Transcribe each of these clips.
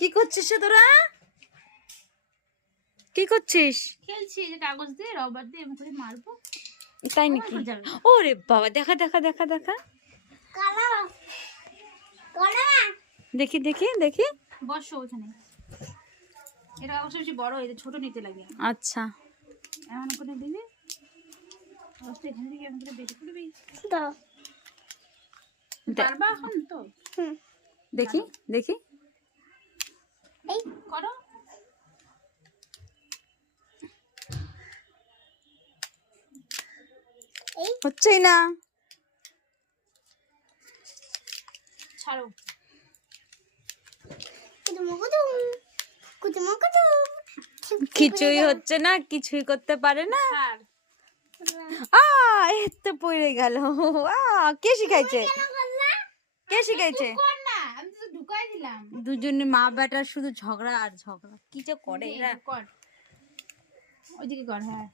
কি করছিস তোরা? কি করছিস? খেলছি, যে কাগজ দিয়ে রবার দিয়ে এমন করে মারবো। তাই নাকি? ওরে বাবা, দেখা দেখা দেখা দেখা, দেখি দেখি দেখি। বসো ওখানে। এটা কাগজটা বেশি বড় হয়েছে, ছোট নিতে লাগে। আচ্ছা, এমন করে দিবি, কাগজটা এখান থেকে এমন করে বের করবি। পারবা এখন তো? দেখি দেখি। এই করো। হচ্ছেই না। ছাড়ো। কিছুই হচ্ছে না, কিছুই করতে পারে না। ছাড়। এত পড়ে গেল। কে শিখাইছে? কে শিখাইছে? কর না, আমি তো ঢুকাই দিলাম। দুজনে মা বেটার শুধু ঝগড়া আর ঝগড়া, কি যে করে এরা। কর, ওইদিকে কর। হ্যাঁ,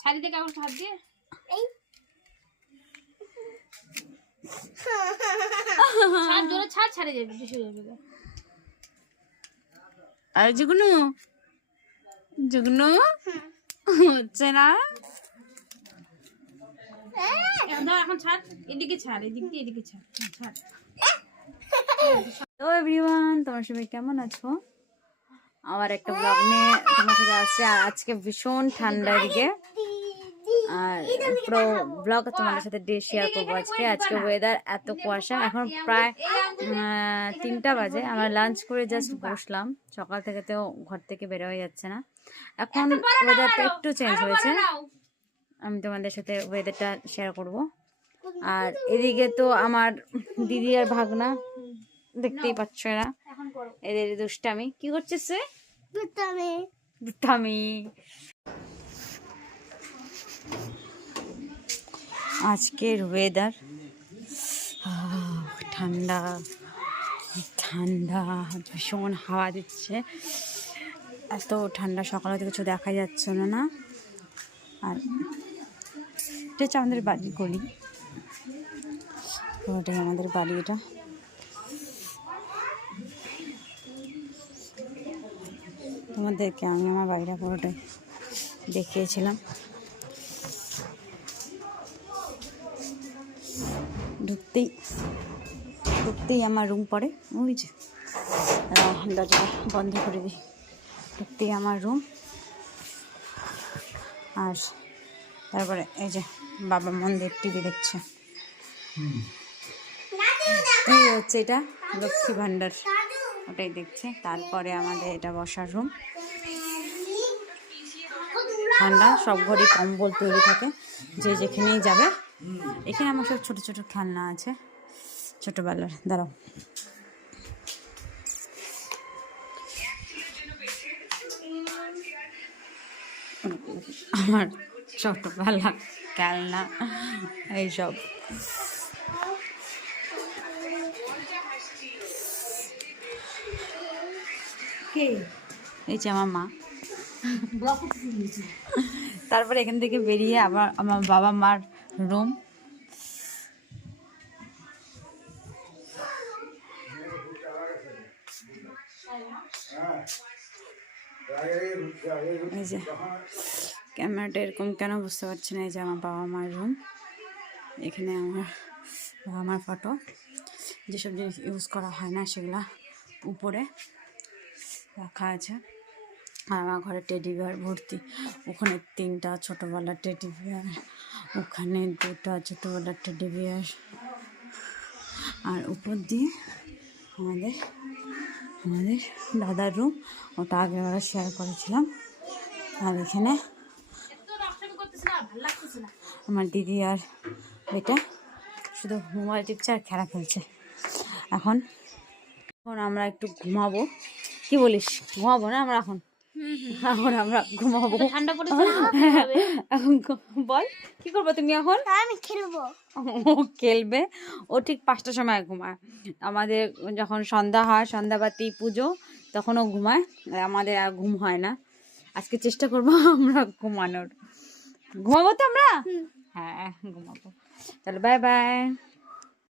ছাড়ি দে কাগজটা হাত দিয়ে। এই ছাড়, জোরে ছাড়, ছাড়ে যাবে, বেশি হয়ে যাবে। আর জুগনু, জুগনু হচ্ছে না। এখন ছাড়, এদিকে ছাড়, এদিক দিয়ে এদিকে ছাড়। ছাড়। তো এভরিওয়ান, তোমরা সবাই কেমন আছো? আমার একটা ব্লগ নিয়ে তোমার সাথে আসছে। আর আজকে ভীষণ ঠান্ডা এদিকে, আর পুরো ব্লগ তোমাদের সাথে শেয়ার করবো আজকে। আজকে ওয়েদার এত কুয়াশা, এখন প্রায় 3টা বাজে। আমরা লাঞ্চ করে জাস্ট বসলাম, সকাল থেকে তো ঘর থেকে বের হয়ে যাচ্ছে না। এখন ওয়েদারটা একটু চেঞ্জ হয়েছে, আমি তোমাদের সাথে ওয়েদারটা শেয়ার করব। আর এদিকে তো আমার দিদি আর ভাগনা, দেখতেই পাচ্ছ এরা, এদের দুষ্টামি। কি করছিস? দুষ্টামি। আজকের ওয়েদার ঠান্ডা ঠান্ডা, ভীষণ হাওয়া দিচ্ছে। এত ঠান্ডা, সকালে তো কিছু দেখা যাচ্ছে না। আর এটা হচ্ছে আমাদের বাড়ির গলি, ওটাই আমাদের বাড়ি। এটা তোমাদেরকে আমি আমার বাড়িটা পুরোটাই দেখিয়েছিলাম। ঢুকতেই আমার রুম পড়ে, ওই যে দরজাটা বন্ধ করে দিই। ঢুকতেই আমার রুম, আর তারপরে এই যে বাবা মন্দির টিভি দেখছে। কি হচ্ছে এটা? লক্ষ্মী ভাণ্ডার, ওটাই দেখছে। তারপরে আমাদের এটা বসার রুম। ঠান্ডা, সব ঘরে কম্বল তৈরি থাকে, যে যেখানেই যাবে। এখানে আমার সব ছোট ছোট খেলনা আছে ছোটবেলার। দাঁড়াও, আমার ছোটবেলা খেলনা এইসব। এই যে আমার মা। তারপরে এখান থেকে বেরিয়ে আবার আমার বাবা মার রুম। এই যে ক্যামেরাটা এরকম কেন বুঝতে পারছি না। এই যে আমার বাবা মার রুম, এখানে আমার বাবা মার ফটো, যেসব জিনিস ইউজ করা হয় না সেগুলা উপরে রাখা আছে। আর আমার ঘরে টেডি বিয়ার ভর্তি, ওখানে 3টা ছোটোবেলার টেডি বিয়ার, ওখানে 2টা ছোটোবেলার টেডি বিয়ার। আর উপর দিয়ে আমাদের দাদার রুম, ওটা আগে আমরা শেয়ার করেছিলাম। আর এখানে আমার দিদি আর এটা শুধু মোবাইল টিপছে আর খেলা খেলছে। এখন আমরা একটু ঘুমাবো, কি বলিস? ঘুমাবো না আমরা এখন? আমরা ঘুমাবো। ঠান্ডা পড়েছে, এখন বল কি করবো তুমি এখন? আমি খেলবো। ও খেলবে, ও ঠিক 5টার সময় ঘুমায়। আমাদের যখন সন্ধ্যা হয়, সন্ধ্যাবাতি পুজো, তখন ও ঘুমায়। আমাদের আর ঘুম হয় না। আজকে চেষ্টা করবো আমরা ঘুমানোর। ঘুমাবো তো আমরা? হ্যাঁ ঘুমাবো। তাহলে বাই বাই।